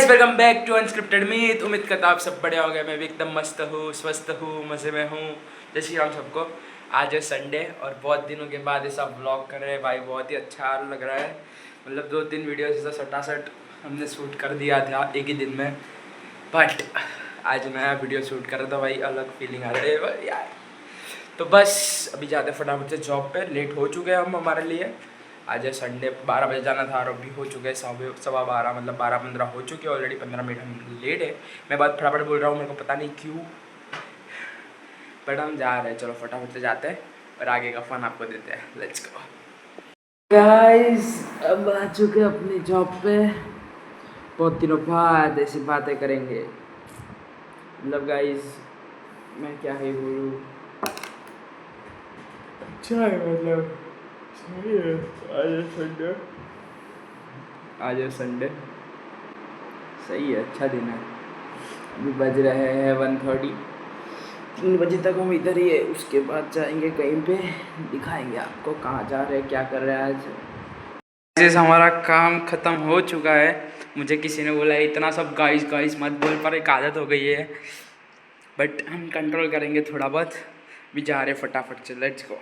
Guys welcome back to unscripted Meet. उम्मीद करता हूँ आप सब बढ़िया हो गए। मैं भी एकदम मस्त हूँ, स्वस्थ हूँ, मज़े में हूँ। जय श्री राम सबको। आज है संडे और बहुत दिनों के बाद ये सब व्लॉग कर रहे हैं भाई। बहुत ही अच्छा लग रहा है। मतलब 2-3 वीडियोस ऐसा सटासट हमने शूट कर दिया था एक ही दिन में, बट आज नया वीडियो शूट कर रहा था भाई, अलग फीलिंग आ रही है यार। तो बस अभी जाते फटाफट से जॉब पे। लेट हो चुके हैं हम हमारे लिए। आज है संडे, 12 बजे जाना था और अभी हो चुके हैं 12:15, मतलब 12:15 हो चुके हैं ऑलरेडी। 15 मिनट हम लेट है। मैं बात फटाफट बोल रहा हूँ, मेरे को पता नहीं क्यों, बट हम जा रहे हैं। चलो फटाफट से जाते हैं और आगे का फन आपको देते हैं। Let's go guys. अब आ चुके अपनी जॉब पे। बहुत दिनों बाद ऐसी बातें करेंगे। मतलब गाइस मैं क्या ही बोलूँ, अच्छा है, मतलब सही है। आज है संडे, सही है, अच्छा दिन है। अभी बज रहे हैं 1:30। 3 बजे तक हम इधर ही है। उसके बाद जाएंगे कहीं पे, दिखाएंगे आपको कहाँ जा रहे हैं, क्या कर रहे हैं। आज हमारा काम ख़त्म हो चुका है। मुझे किसी ने बोला इतना सब गाइस गाइस मत बोल, पर एक आदत हो गई है, बट हम कंट्रोल करेंगे थोड़ा बहुत। भी जा रहे फटाफट से, लेट्स गो।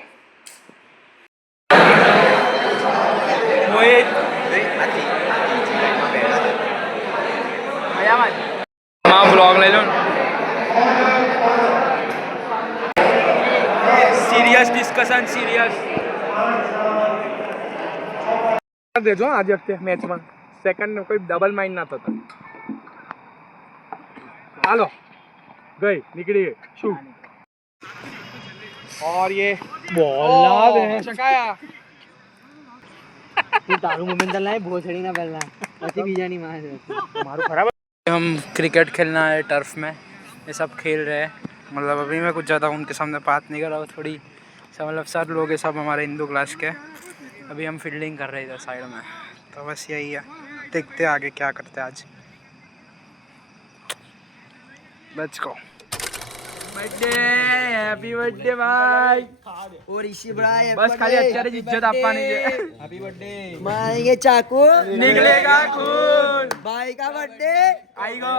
ब्लॉग ले लो। सीरियस डिस्कशन, सीरियस देजो आज मैच में सेकंड में कोई डबल माइंड ना था। हालो गई निकली शू और ये बॉल ना शकाया तू तारू मोमेंट चलना है, भोसड़ी ना पहलना अच्छी बीजा नहीं मार मारो खराब। हम क्रिकेट खेलना है टर्फ में, ये सब खेल रहे हैं। मतलब अभी मैं कुछ ज़्यादा उनके सामने बात नहीं कर रहा हूँ, थोड़ी सब मतलब सर लोग हैं सब हमारे हिंदू क्लास के। अभी हम फील्डिंग कर रहे हैं इधर साइड में। तो बस यही है, देखते हैं आगे क्या करते हैं आज। Let's go. Birthday, happy birthday भाई। और इसी बड़ा है बस खाली अच्छा रे इज्जत आपा नहीं है। Happy birthday. मारेंगे चाकू निकलेगा खून। भाई का बर्थडे आईगो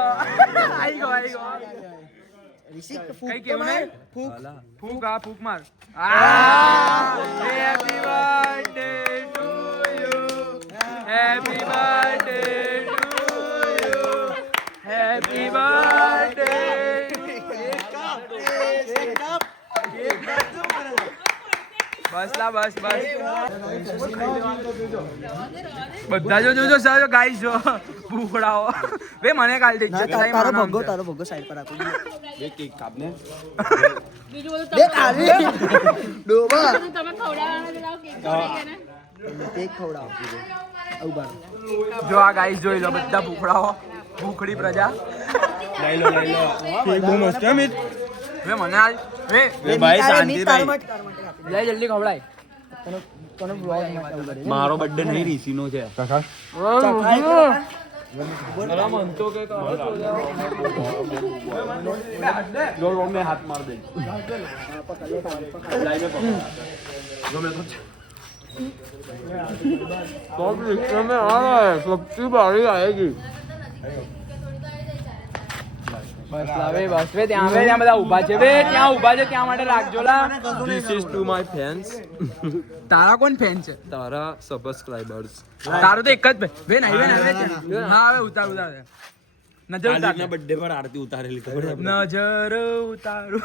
आईगो आईगो। ऋषि कहीं फूक क्यों तो नहीं? मार फूक फूक आ, फूक मार। Happy birthday to you, happy birthday to you, happy birthday. बस ला बस बस। બધા જો સારો ગાઈસ જો ભૂખડાઓ બે મને કાલ દે ના ઇજ્જત તારો ભગો સાઈડ પર રાખો બે કેક કાપને બીજું બોલ તો કાઢી ડોબા તમે ખવડાવવાના તો લાવ કેક કરે ને કેક ખવડાવ આવું બાર જો આ ગાઈસ જોઈ લો, બધા ભૂખડાઓ, ભૂખડી પ્રજા। લઈ લો કેક બહુ મસ્ત છે મિત વે મને આજ વે ભાઈ શાંતિ ભાઈ લે જલ્દી ખવડાય। કોનો બ્લોગ માં મારો બર્થડે નહીં રીસીનો છે કાકા મન તો કે લો મેં હાથ માર દે લાઈવ में जो मैं तो इसमें में आ रहा है, सबकी बारी आएगी। બસ લાવે બસ વે ત્યાં વે ત્યાં બધા ઊભા છે વે ત્યાં ઊભા છે ત્યાં માટે રાખજો લા। This is to my fans. તારા કોણ ફેન છે? તારા સબસ્ક્રાઇબર્સ। તારો તો એક જ વે નહીં વે હા હવે ઉતાર ઉતાર નજર ઉતાર કાલિકના બર્થડે પર આરતી ઉતારેલી ખબર છે? नजर उतारू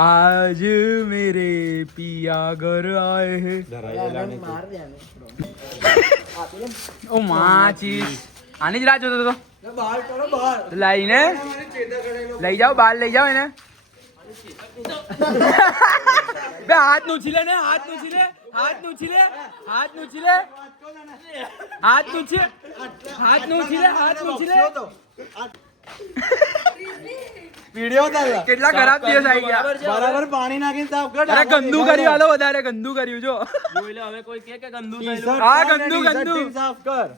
आज मेरे पिया घर आए हैं। માર દે આને ओ माँ चीज आने જ રાહ જોતો તો બાલ કરો બાલ લઈને લઈ જાઓ, બાર લઈ જાઓ એને। બે હાથ નૂછી લે ને, હાથ નૂછી લે, હાથ નૂછી લે, હાથ નૂછી લે, હાથ નૂછી, હાથ નૂછી લે, હાથ નૂછી લે। વિડિયો ઉતાર કેટલા ખરાબ દિવસ આવી ગયા। બરાબર પાણી નાખીને સાફ કર અરે ગંદુ કર્યું, હાલો વધારે ગંદુ કર્યું જો। જોઈ લે હવે કોઈ કે ગંદુ હા ગંદુ ગંદુ સાફ કર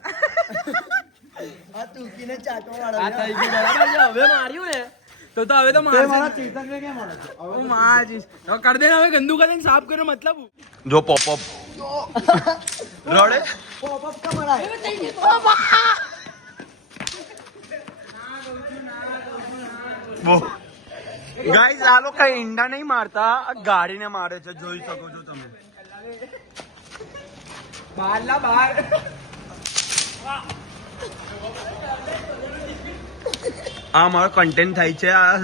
આ તુકીને ચાટો વાળા આ થઈ ગયું બરાબર છે, હવે માર્યું ને તો હવે તો તે મારશે। મારા ચેતક ને કેમ મારે ઓ માँ चीज तो कर देना, હવે ગંદુ કરીને સાફ કરો मतलब। જો પોપઅપ રડે પોપ અપ का मरा है ગાઈસ આ લોકો ઈંડા નહીં મારતા, ગાડીને મારે છે, જોઈ શકો છો તમે. બહાર લા બહાર. આ મારો કન્ટેન્ટ થાય છે. આ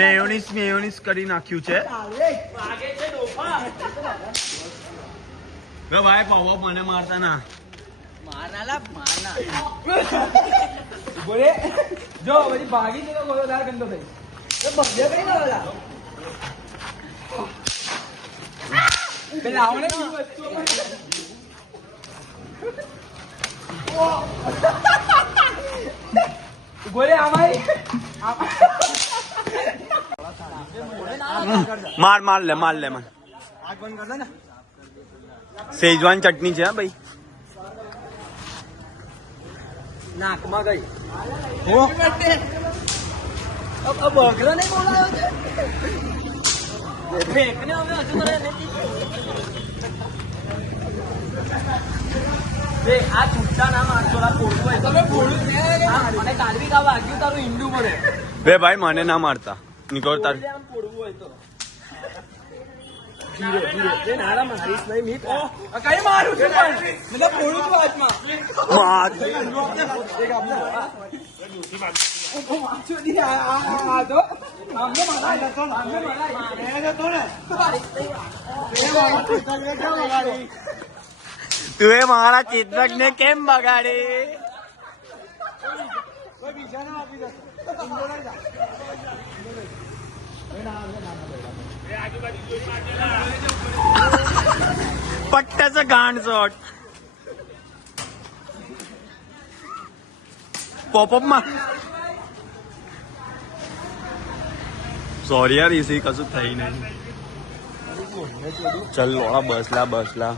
મેયોનીઝ કરી નાખ્યું છે. ભાઈ પાવો મને મારતા ના. બોલે જો પછી ભાગી તો બોલો દાર ગંદો થઈ. એ બધે કઈ ના ઓલા. પેલા આવને બીજું વસ્તુ. બોલે આમાઈ માર લે. આગ બંધ કર દે ને. સેજવાન ચટણી છે ભાઈ. નાકમાં ગઈ. બગરો નહીં બોલાયો છે. ફેંકને હવે હજુ મને આ છૂટા ના મારશો પોળું હોય તમે પોળું મને કાઢવી કા વાગ્યું તારું ઈંડું પડે. બે ભાઈ મને ના મારતા. નીકળ તાર. આમ પોળવું હોય તો ધીરે નારા મારીશ નહીં મી કઈ મારું છું પણ મતલબ પોળું છું હાથમાં માર. તું એ મારા ચિત્રક ને કેમ બગાડે? पट्ट्याचं गांड शॉट. पॉपअप मा सॉरी यार इसी कसं થઈ નહીં. चल लोड़ा बसला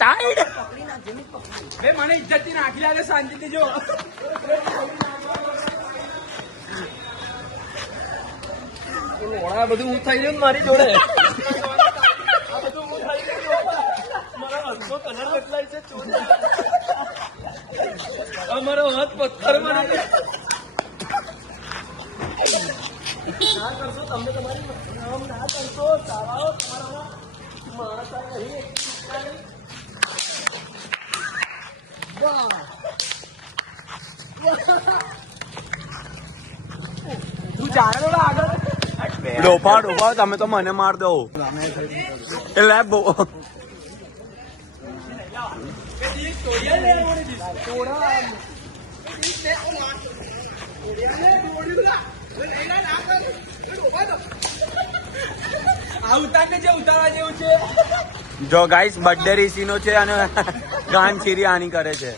ટાઈડ બે મને ઇજ્જત થી નાખી લાગે શાંતિથી જો લોડા બધું હું થઈ રહ્યું મારી જોડે આ બધું હું થઈ રહ્યું મારા હાથનો કલર બદલાય છે અમારો હાથ પથ્થર મને ના કરશો તમને તમારી ના કરશો સારાઓ તમારા માતા નહીં તું ચાલે આગળ ડોફા તમે તો મને માર દો એટલે બહુ ઉતારવા જેવું છે. જો ગાઈસ બર્થડે રીસી નો છે અને ગાન ચીરી આની કરે છે.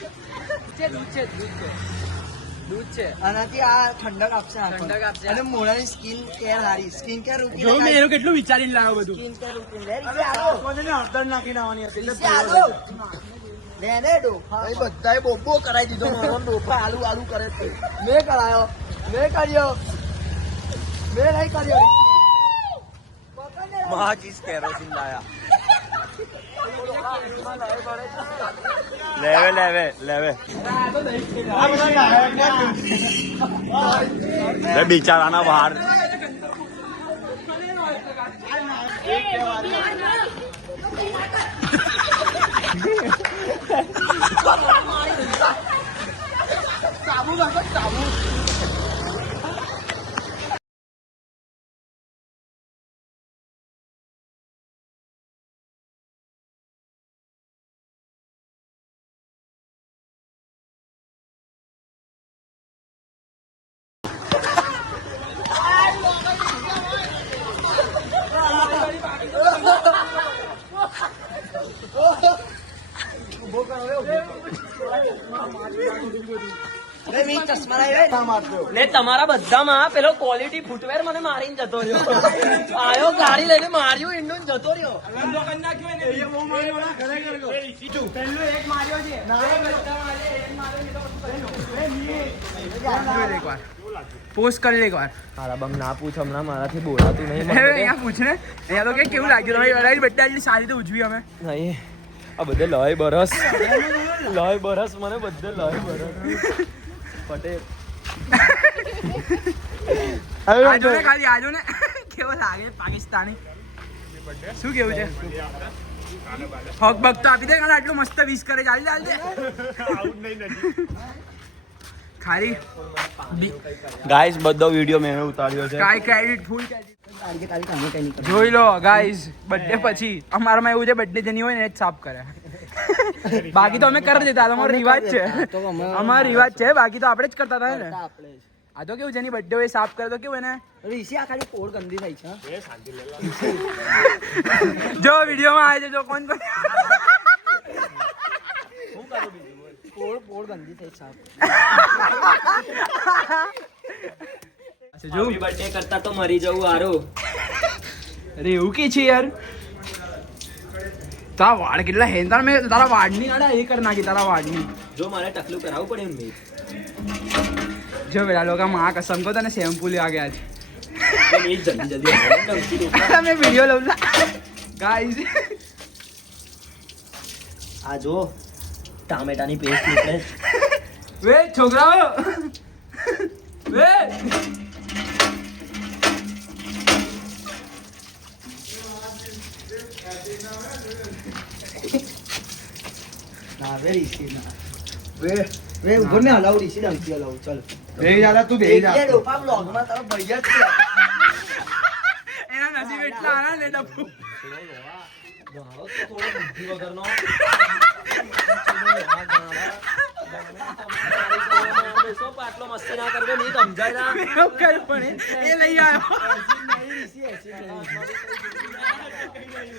દૂધ છે આનાથી આ ઠંડક આપશે ઠંડક આપશે. અને મોઢાની સ્કિન કેર હારી સ્કિન કેર રૂટીન જો મેં એનું કેટલું વિચારીને લાવ્યો બધું સ્કિન કેર રૂટીન લે હળદર નાખી નાખવાની હતી લે ડોફા એ બધાએ બોબો કરાવી દીધો મારો ડોફા આલુ કરે છે મેં કરાયો મેં કર્યો મેં નહીં કર્યો મહા ચીજ કેરોસીન લાયા. લેવે બિચારાના બહાર સાબુ નાખો સાબુ લે તમારા બધામાં પેલો ક્વોલિટી ફૂટવેર મને મારીને જતો રહ્યો આયો ગાડી લઈને માર્યું ઈંડું જતો રહ્યો પોસ્ટ કરી લે એક વાર મારા બમ ના પૂછ હમણાં મારાથી બોલાતું નહીં હવે અહીંયા પૂછ ને અહીંયા તો કે કેવું લાગ્યું તમારી લડાઈ બર્થડે આટલી સારી રીતે ઉજવી અમે નહીં આ બધે લય બરસ મને બધે લય બરસ પટેલ આજો ને ખાલી આજો ને કેવો લાગે પાકિસ્તાની શું કેવું છે હક બક તો આપી દે કાલે આટલું મસ્ત વિશ કરે ચાલી દે ખાલી ગાઈસ બધો વિડીયો મેં ઉતાર્યો છે કાઈ ક્રેડિટ ફૂલ જોઈ લો ગાઈઝ બર્થડે પછી અમારામાં એવું છે બર્થડે જેની હોય ને એ જ સાફ કરે બાકી તો અમે કરી દેતા અમારો રિવાજ છે અમારો રિવાજ છે બાકી તો આપણે જ કરતા હતા ને આ તો કેવું જેની બર્થડે હોય સાફ કરે તો કેવું એને ઋષિ આ ખાલી પોળ ગંદી થઈ છે જો વિડીયોમાં આવે છે જો કોણ કોણ પોળ ગંદી થઈ છે જો બર્થડે કરતા તો મરી જવું હારું અરે એવું કે છે યાર તારા વાળ કેટલા હેંતાર મેં તારા વાળની આડા એ કરી નાખી તારા વાળની જો મારે ટકલું કરાવવું પડે એમ મેં જો પેલા લોકો માં કસમ કો તને શેમ્પુ લેવા ગયા છે જલ્દી મેં વિડીયો લઉં ગાઈઝ આ જો ટામેટાની પેસ્ટ નીકળે વે છોકરાઓ વે ના વે ઋષિ ના વે ઉભો ને હલાવ ઋષિ ડંકી હલાવ ચાલ બેહી જા તું બેહી જા એ ડોપા બ્લોગમાં તારો ભૈયા છે એના નસીબ એટલા આના ને ડબ્બુ આટલો મસ્તી ના કરજો નહીં સમજાય ના એવું કર્યું પણ એ લઈ આવ્યો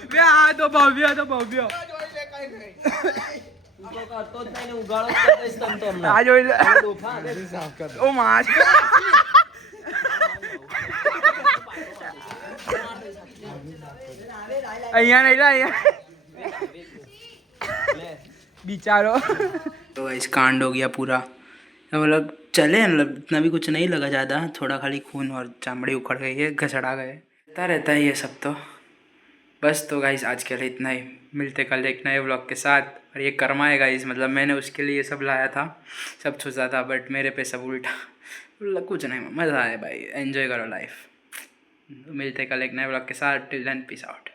બે આ તો ભવ્ય તું તો કરતો જ નહીં ને ઉગાડો જ કરીશ તમ તો હમણાં. આ જોઈ લે ડોફા ઓ માં અહીંયા નહીં લા અહીંયા बेचारो तो इस कांड हो गया पूरा मतलब चले मतलब इतना भी कुछ नहीं लगा ज़्यादा थोड़ा खाली खून और चामड़ी उखड़ गई है घसड़ा गए रहता है ये सब तो बस तो गाइस आज के लिए इतना ही मिलते कल एक नए व्लॉग के साथ और ये कर्मा है गाइस मतलब मैंने उसके लिए ये सब लाया था सब सोचा था बट मेरे पे सब उल्टा कुछ नहीं मज़ा आया भाई एंजॉय करो लाइफ मिलते कल एक नए व्लॉग के साथ टिल देन पीस आउट